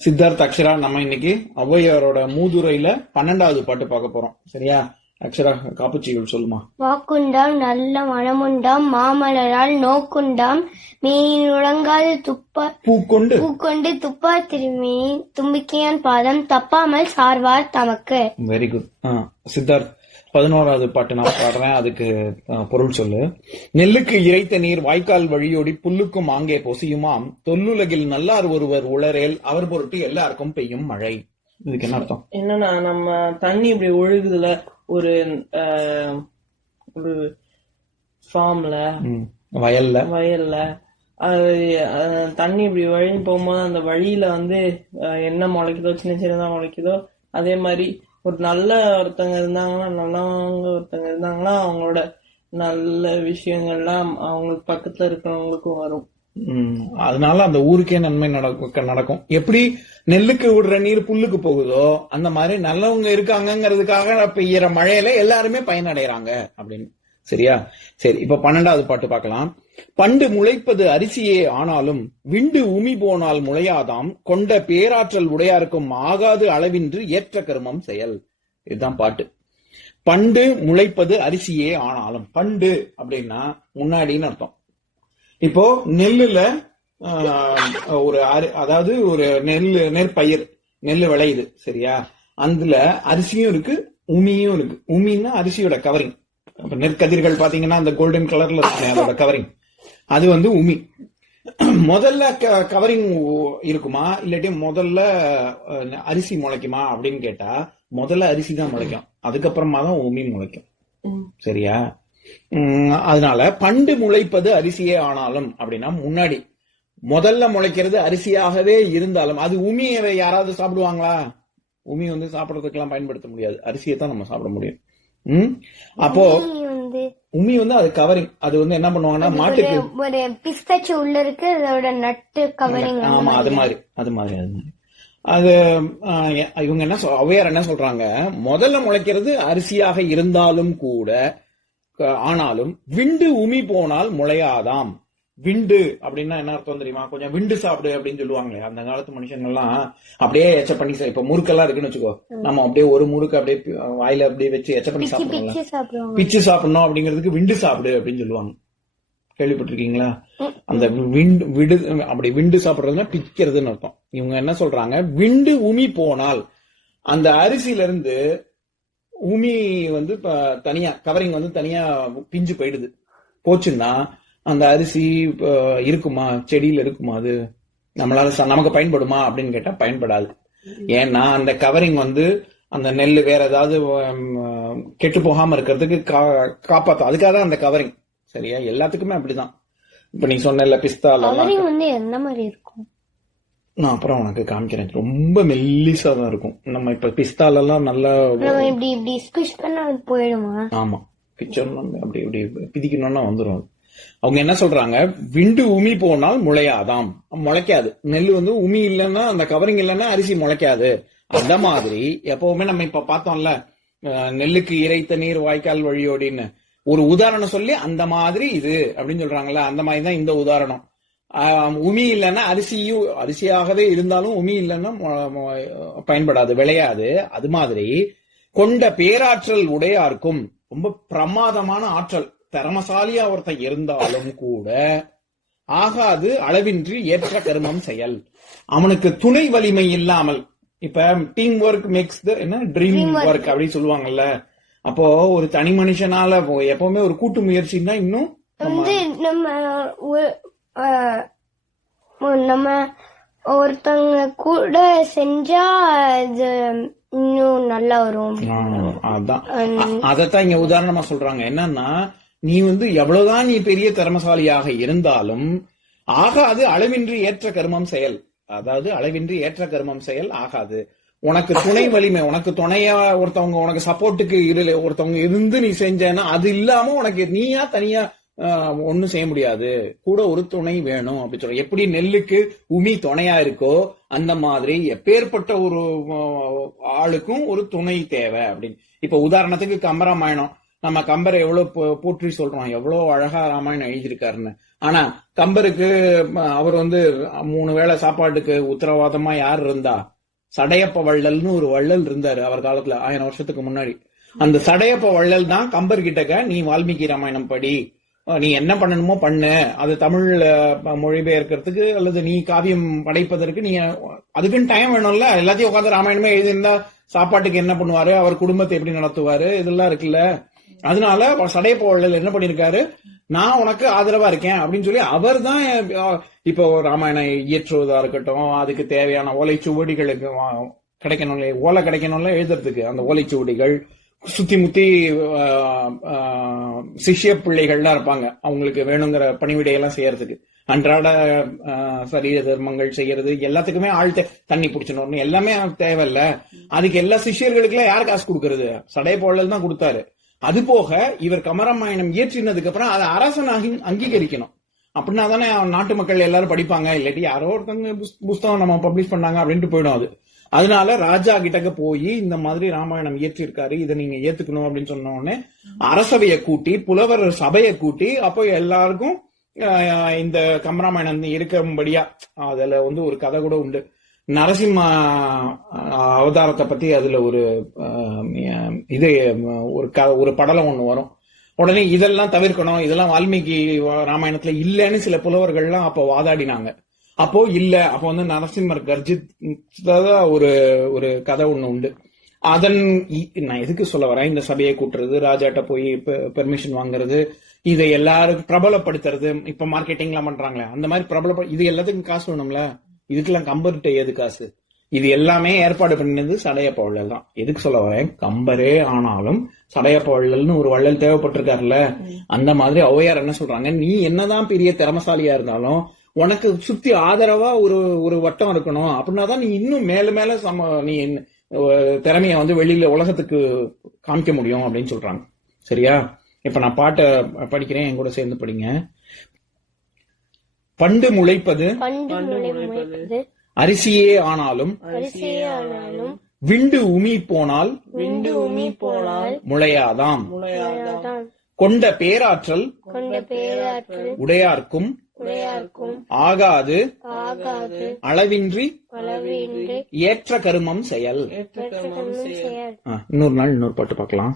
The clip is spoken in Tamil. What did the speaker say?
சித்தார்த், அக்ஷரா, நம்ம இன்னைக்கு ஔவையாரோட மூதுரையில 12வது பாட்டு பார்க்க போறோம். சரியா? அக்ஷரா, காப்புச்சிகள் சொல்லுமா. வாக்குண்டாம் நல்ல மனமுண்டாம் மாமலரால் நோக்குண்டாம் மேனில் உறங்காது பூக்கொண்டு துப்பா திரும்பி தும்பிக்கையான் பாதம் தப்பாமல் சார்வார் தமக்கு. Very good. சித்தார்த், 11வது பாட்டு நான் பாடுறேன், அதுக்கு பொருள் சொல்லு. நெல்லுக்கு இறைத்த நீர் வாய்க்கால் வழியோடி புல்லுக்கும் ஆங்கே பொசியுமாம், தொல்லுலகில் நல்லார் ஒருவர் உளரேல் அவர் பொருட்டு எல்லாருக்கும் பெய்யும் மழை. இதுக்கு என்ன அர்த்தம்? என்னன்னா, நம்ம தண்ணி இப்படி ஒழுகுதுல ஒரு ஃபார்ம்ல, வயல்ல தண்ணி இப்படி வழி போகும்போது அந்த வழியில என்ன முளைக்குதோ, சின்ன சின்னதா முளைக்குதோ, அதே மாதிரி ஒரு நல்ல ஒருத்தங்க இருந்தாங்கன்னா அவங்களோட நல்ல விஷயங்கள்லாம் அவங்களுக்கு பக்கத்துல இருக்கிறவங்களுக்கும் வரும். அதனால அந்த ஊருக்கே நன்மை நடக்கும். எப்படி நெல்லுக்கு விடுற நீர் புல்லுக்கு போகுதோ அந்த மாதிரி நல்லவங்க இருக்காங்கிறதுக்காக பெய்யற மழையில எல்லாருமே பயனடைறாங்க அப்படின்னு. சரியா? சரி, இப்ப 12வது பாட்டு பார்க்கலாம். பண்டு முளைப்பது அரிசியே ஆனாலும் விண்டு உமி போனால் முளையாதாம், கொண்ட பேராற்றல் உடையாருக்கும் ஆகாது அளவின்றி ஏற்ற கருமம் செயல். இதுதான் பாட்டு. பண்டு முளைப்பது அரிசியே ஆனாலும், பண்டு அப்படின்னா முன்னாடின்னு அர்த்தம். இப்போ நெல்லுல அதாவது ஒரு நெற்பயிர், நெல்லு விளையுது. சரியா? அதுல அரிசியும் இருக்கு, உமியும் இருக்கு. உமின்னா அரிசியோட கவரிங். நெற்கதிர்கள் பாத்தீங்கன்னா அந்த கோல்டன் கலர்ல இருக்கு, அதோட கவரிங். அது உமி. முதல்ல கவரிங் இருக்குமா, இல்லாட்டி முதல்ல அரிசி முளைக்குமா அப்படின்னு கேட்டா, முதல்ல அரிசி தான் முளைக்கும், அதுக்கப்புறமா தான் உமி முளைக்கும். சரியா? அதனால பண்டு முளைப்பது அரிசியே ஆனாலும் அப்படின்னா, முன்னாடி முதல்ல முளைக்கிறது அரிசியாகவே இருந்தாலும், அது உமியை யாராவது சாப்பிடுவாங்களா? உமி சாப்பிடறதுக்கெல்லாம் பயன்படுத்த முடியாது, அரிசியை தான் நம்ம சாப்பிட முடியும். அப்போ உமி அது கவரிங். அது என்ன பண்ணுவாங்கன்னா, மாட்டுக்கு ஒரு பிஸ்தாச்சி உள்ள இருக்கு, அதோட நட்டு கவரிங். ஆமா, அது மாதிரி அது இவங்க ஔவையார் என்ன சொல்றாங்க, முதல்ல முளைக்கிறது அரிசியாக இருந்தாலும் கூட, ஆனாலும் விண்டு உமி போனால் முளையாதாம். விண்டு அப்படின்னா என்ன அர்த்தம் தெரியுமா? கொஞ்சம் விண்டு சாப்பிடு அப்படின்னு சொல்லுவாங்களே அந்த காலத்து மனுஷங்க எல்லாம். அப்படியே எச்ச பண்ணி, இப்ப முறுக்கெல்லாம் இருக்குன்னு வச்சுக்கோ, நம்ம அப்படியே ஒரு முறுக்கு அப்படியே வாயில அப்படியே வச்சு எச்ச பண்ணி சாப்பிடுவோம். பிச்சு சாப்பிடணும் அப்படிங்கிறதுக்கு விண்டு சாப்பிடு அப்படின்னு சொல்லுவாங்க. கேள்விப்பட்டிருக்கீங்களா? அந்த அப்படி விண்டு சாப்பிடுறதுன்னா பிக்கிறதுன்னு அர்த்தம். இவங்க என்ன சொல்றாங்க, விண்டு உமி போனால், அந்த அரிசியில இருந்து உமி தனியா கவரிங் தனியா பிஞ்சு போயிடுது, போச்சுன்னா அந்த அரிசி இருக்குமா, செடியில இருக்குமா, அது நமக்கு பயன்படுமா அப்படின்னு கேட்டா பயன்படாது. ஏன்னா அந்த கவரிங் அந்த நெல் வேற ஏதாவது கெட்டு போகாம இருக்கிறதுக்கு காப்பாத்தும், அதுக்காக தான் அந்த கவரிங். சரியா? எல்லாத்துக்குமே அப்படிதான். இப்ப நீ சொன்ன பிஸ்தா என்ன மாதிரி இருக்கும், நான் அப்புறம் உனக்கு காமிக்கிறேன். ரொம்ப மெல்லிசா தான் இருக்கும். நம்ம இப்ப பிஸ்தால எல்லாம் நல்லா போயிடுமா? ஆமா, பிச்சோம் அப்படி இப்படி பிதிக்கணும்னா வந்துடும். அவங்க என்ன சொல்றாங்க, விண்டு உமி போனால் முளையாதாம். முளைக்காது. நெல் உமி இல்லைன்னா, அந்த கவரிங் இல்லைன்னா அரிசி முளைக்காது. அந்த மாதிரி எப்பவுமே நம்ம இப்ப பார்த்தோம்ல, நெல்லுக்கு இறைத்த நீர் வாய்க்கால் வழியோடின்னு ஒரு உதாரணம் சொல்லி, அந்த மாதிரி இது அப்படின்னு சொல்றாங்கல்ல, அந்த மாதிரிதான் இந்த உதாரணம். உமி இல்லைன்னா அரிசியாகவே இருந்தாலும் உமி இல்லைன்னா பயன்படாது, விளையாது. அது மாதிரி கொண்ட பேராற்றல் உடையாருக்கும், ரொம்ப பிரமாதமான ஆற்றல், திறமசாலியா ஒருத்தன் இருந்தாலும் கூட ஆகாது அளவின்றி ஏற்ற கருமம் செயல். அவனுக்கு துணை வலிமை இல்லாமல், இப்ப team work makes the dream work அப்படின்னு சொல்லுவாங்கல்ல. அப்போ ஒரு தனி மனுஷனால எப்பவுமே ஒரு கூட்டு முயற்சின்னா இன்னும் நம்ம ஒருத்தங்க கூட செஞ்சா அது இன்னும் நல்லா வரும். அதத்தான் இங்க உதாரணமா சொல்றாங்க. என்னன்னா, நீ எவ்வளவுதான் நீ பெரிய திறமசாலியாக இருந்தாலும் ஆகாது அளவின்றி ஏற்ற கருமம் செயல். அதாவது அளவின்றி ஏற்ற கருமம் செயல் ஆகாது. உனக்கு துணை வலிமை, உனக்கு துணையா ஒருத்தவங்க, உனக்கு சப்போர்ட்டுக்கு ஒருத்தவங்க இருந்து நீ செஞ்சேன்னா, அது இல்லாம உனக்கு நீயா தனியா ஒன்னும் செய்ய முடியாது, கூட ஒரு துணை வேணும் அப்படி சொல்ற. எப்படி நெல்லுக்கு உமி துணையா இருக்கோ, அந்த மாதிரி எப்பேற்பட்ட ஒரு ஆளுக்கும் ஒரு துணை தேவை அப்படின்னு. இப்ப உதாரணத்துக்கு கம்பராமாயணம், நம்ம கம்பரை எவ்வளவு போற்றி சொல்றோம், எவ்வளவு அழகா ராமாயணம் எழுதியிருக்காருன்னு. ஆனா கம்பருக்கு அவர் வந்து 3 வேளை சாப்பாட்டுக்கு உத்தரவாதமா யார் இருந்தா? சடையப்ப வள்ளல்னு ஒரு வள்ளல் இருந்தாரு அவர் காலத்துல 1000 வருஷத்துக்கு முன்னாடி. அந்த சடையப்ப வள்ளல் தான் கம்பர் கிட்டக்க நீ வால்மீகி ராமாயணம் படி, நீ என்ன பண்ணணுமோ பண்ணு, அது தமிழ்ல மொழிபெயர்க்கிறதுக்கு அல்லது நீ காவியம் படைப்பதற்கு நீ அதுக்குன்னு டைம் வேணும்ல. எல்லாத்தையும் உட்காந்து ராமாயணமே எழுதியிருந்தா சாப்பாட்டுக்கு என்ன பண்ணுவாரு, அவர் குடும்பத்தை எப்படி நடத்துவாரு, இதெல்லாம் இருக்குல்ல. அதனால சடையப்ப வள்ளல் என்ன பண்ணிருக்காரு, நான் உனக்கு ஆதரவா இருக்கேன் அப்படின்னு சொல்லி அவர் தான் இப்போ ராமாயணம் இயற்றுவதா இருக்கட்டும், அதுக்கு தேவையான ஓலைச்சுவடிகளுக்கு கிடைக்கணும், ஓலை கிடைக்கணும்ல எழுதுறதுக்கு, அந்த ஓலைச்சுவடிகள் சுத்தி முத்தி சிஷ்ய பிள்ளைகள்லாம் இருப்பாங்க, அவங்களுக்கு வேணுங்கிற பணிவிடையெல்லாம் செய்யறதுக்கு, அன்றாட சரீர தர்மங்கள் செய்யறது எல்லாத்துக்குமே ஆள் தண்ணி பிடிச்சணும் எல்லாமே தேவையில்ல. அதுக்கு எல்லா சிஷ்யர்களுக்கு எல்லாம் யார் காசு கொடுக்கறது? சடையப்ப வள்ளல் தான் கொடுத்தாரு. அது போக இவர் கம்பராமாயணம் இயற்றினதுக்கு அப்புறம் அதை அரசனாகி அங்கீகரிக்கணும். அப்படின்னா தானே நாட்டு மக்கள் எல்லாரும் படிப்பாங்க. இல்லாட்டி யாரோ ஒருத்தவங்க புஸ்தகம் நம்ம பப்ளிஷ் பண்ணாங்க அப்படின்ட்டு போயிடும் அது. அதனால ராஜா கிட்டக்க போய் இந்த மாதிரி ராமாயணம் இயற்றிருக்காரு, இதை நீங்க ஏத்துக்கணும் அப்படின்னு சொன்ன உடனே அரசவையை கூட்டி, புலவர் சபையை கூட்டி, அப்போ எல்லாருக்கும் இந்த கம்பராமாயணம் இருக்கும்படியா அதுல வந்து ஒரு கதை கூட உண்டு. நரசிம்ம அவதாரத்தை பத்தி அதுல ஒரு இது ஒரு படலம் ஒண்ணு வரும். உடனே இதெல்லாம் தவிர்க்கணும், இதெல்லாம் வால்மீகி ராமாயணத்துல இல்லன்னு சில புலவர்கள்லாம் அப்ப வாதாடினாங்க. அப்போ இல்ல, அப்போ வந்து நரசிம்மர் கர்ஜித்ததா ஒரு கதை ஒண்ணு உண்டு. அதன் நான் எதுக்கு சொல்ல வரேன், இந்த சபையை கூட்டுறது, ராஜாட்ட போய் பெர்மிஷன் வாங்குறது, இதை எல்லாருக்கும் பிரபலப்படுத்துறது, இப்ப மார்க்கெட்டிங்லாம் பண்றாங்களே அந்த மாதிரி இது எல்லாத்துக்கும் காசு வேணும்ல. இதுக்கெல்லாம் கம்பர்கிட்ட ஏது காசு? இது எல்லாமே ஏற்பாடு பண்ணது சடையப்ப வள்ளல் தான். எதுக்கு சொல்ல வரேன், கம்பரே ஆனாலும் சடையப்ப வள்ளல்னு ஒரு வள்ளல் தேவைப்பட்டிருக்காருல்ல. அந்த மாதிரி ஔவையார் என்ன சொல்றாங்க, நீ என்னதான் பெரிய திறமசாலியா இருந்தாலும் உனக்கு சுத்தி ஆதரவா ஒரு வட்டம் இருக்கணும். அப்படின்னாதான் நீ இன்னும் மேல மேல நீ திறமைய வந்து வெளியில உலகத்துக்கு காமிக்க முடியும் அப்படின்னு சொல்றாங்க. சரியா? இப்ப நான் பாட்டை படிக்கிறேன், என் கூட சேர்ந்து படிங்க. பண்டு முளைப்பது அரிசியே ஆனாலும் விண்டு உமி போனால் முளையாதாம். கொண்ட பேராற்றல் உடையார்க்கும் ஆகாது அளவின்றி ஏற்ற கருமம் செயல். இன்னொரு நாள் இன்னொரு பாட்டு பார்க்கலாம்.